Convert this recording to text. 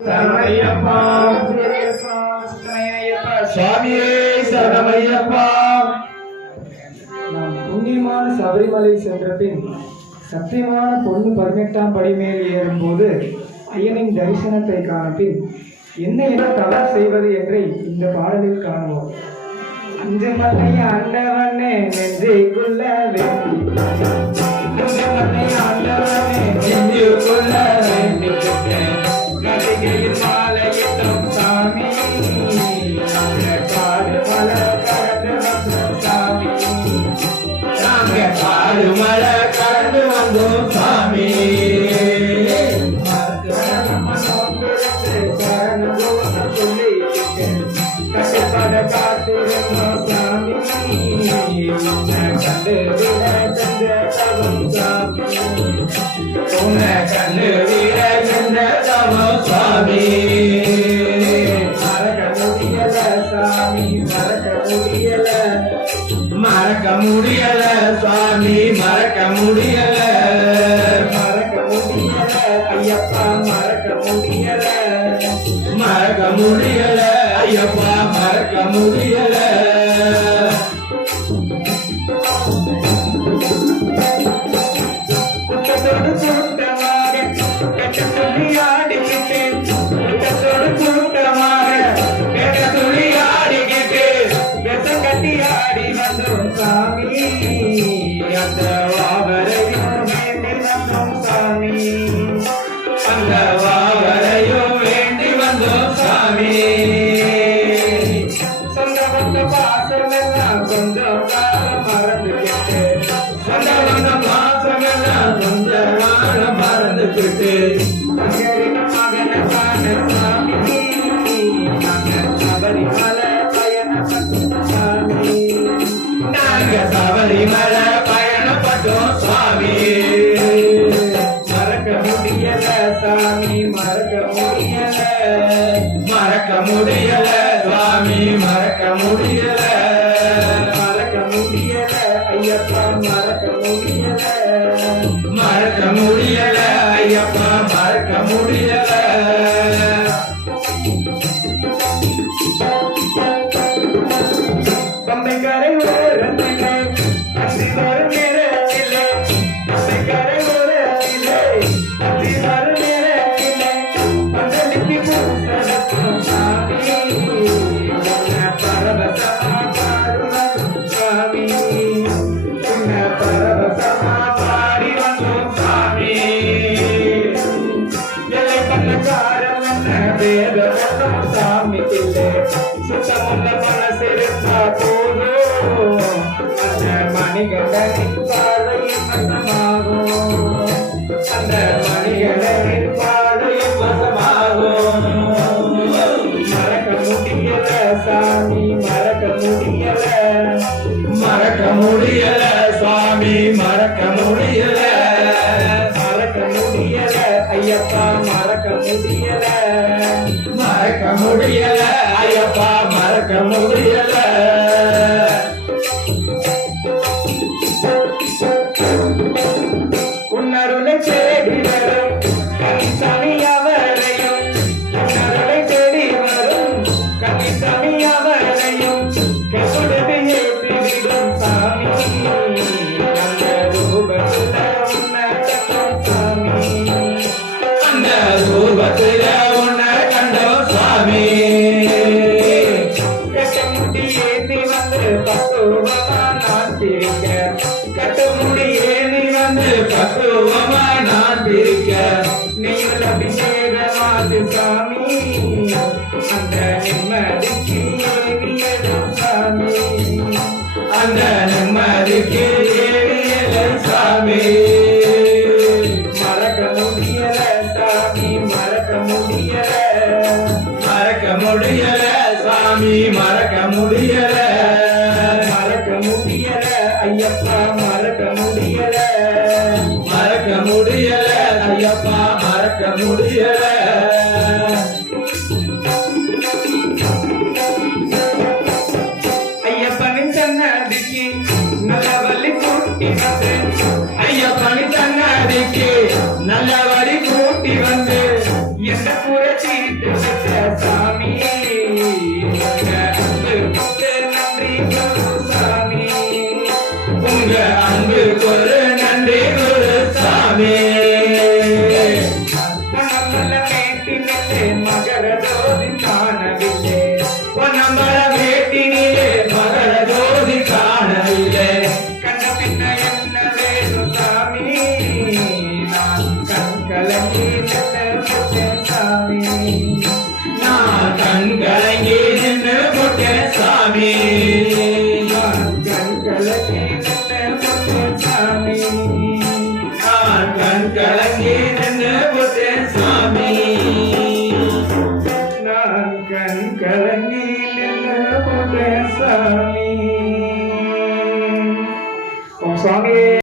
சரணமையப்பா சுவாமியே சரணமையப்பா. நாம் புண்ணியமான சபரிமலை சென்ற பின் சத்தியமான பொண்ணு 18ஆம் படி மேல் ஏறும்போது ஐயனின் தரிசனத்தை காண பின் என்ன என தவறு செய்வது என்று இந்த பாடலில் காணுவோம். அஞ்சு மலை ஆண்டவனே நெஞ்சுக்குள்ள வேண்டி, அஞ்சு மலை ஆண்டவனே நெஞ்சுக்குள்ள வேண்டி, கதிகையில் மாலையிட்டோம் சாமி, காடு மலை கடந்து வந்தோம் சாமி, நாங்க காடு மலை கடந்து வந்தோம் சாமி. கட்டுப்பட காத்திருந்தோம் சாமி, கண்டு விட சென்ற தவம் சாமி, உன்னை கண்டு விட சென்ற தவம் சாமி. மறக்க முடியல சாமி, மறக்க முடியல, மறக்க முடியல சாமி, மறக்க முடியல, மறக்க முடியல ஐயப்பா, மறக்க முடியல, மறக்க முடியல ஐயப்பா, மறக்க முடியல. கூட்டத்தோடு கூட்டமாக கட்ட துள்ளி ஆடிக்கிட்டு, கூட்டத்தோடு கூட்டமாக கேட்ட துளி ஆடிக்கிட்டு வெசம் கட்டி ஆடி வந்தோம் சாமி, அந்த வாவரையும் வேண்டி வந்தோம் சாமி, அந்த வாவரையும் வேண்டி வந்தோம் சாமி. சொந்த வந்த பாசம் எல்லாம் கொஞ்சம் காலம் மறந்துக்கிட்டு, சொந்த வந்த பாசமெல்லாம் கொஞ்ச காலம் மறந்துக்கிட்டு, மகரின் மகனை காண சாமி, நாங்கள் சபரிமலை பயணப்பட்டோம் சாமி, நாங்க சபரிமலை பயணப்பட்டோம் சாமி. மறக்க முடியல சாமி, மறக்க முடியல, மறக்க முடியல சுவாமி, மறக்க முடியல, மறக்க முடியல ஐயப்பா, மறக்க முடியல, மறக்க முடியல ஐயப்பா, மறக்க முடியல. பம்பைக்கரை ஓரத்திலே அத்தி வரும் நேரத்திலே, பம்பைக்கரை ஓரத்திலே அத்தி வரும் நேரத்திலே, பந்தலிப்பி பூசலத்தும் சாமி, உன்னை பரவசமா பாடுவோம் சாமி, உன்னை பரவசமா பாடி வந்தோம் சாமி. எல்லை பண்ணக்காரம் என்ன வேத வந்தோம் சாமி கிளே, சுத்தமுள்ள மனசிருந்தா போதும், அந்த மணிகண்டனின் பார்வையில் வசமாகும், அந்த மணிகண்டனின் பார்வையில் வசமாகும். மறக்க முடியல சாமி, மறக்க முடியல, மறக்க முடியல சுவாமி, மறக்க முடியல, மறக்க முடியல ஐயப்பா, மறக்க முடியல, மறக்க முடியல ஐயப்பா, மறக்க முடியல. உன்னருளை தேடி வரும் கன்னிசாமி அவரையும், உன்னருளை தேடி வரும் கன்னிசாமி அவரையும், கெடுத்து ஏற்றிவிடும் சாமி, அந்த ரூபத்துல உன்னை கண்டோம் சாமி, அந்த ரூபத்தில உன்னை கண்டோம் சாமி. கட்ட முடி ஏந்தி வந்து பக்குவமா நான் பிரிக்க, கட்ட முடி ஏந்தி வந்து பக்குவமா நான் பிரிக்க, நீல அபிஷேகமாது சாமி, அந்த நிம்மதிக்கு ஏவியதும் சாமி, அந்த நிம்மதிக்கு ஏறியலும் சாமி. மறக்க முடியல சாமி, மறக்க முடியல, மறக்க முடியல சாமி, மறக்க முடியல, மறக்க முடியல ஐயப்பா, மறக்க முடியல, மறக்க முடியல ஐயப்பா, மறக்க முடியல.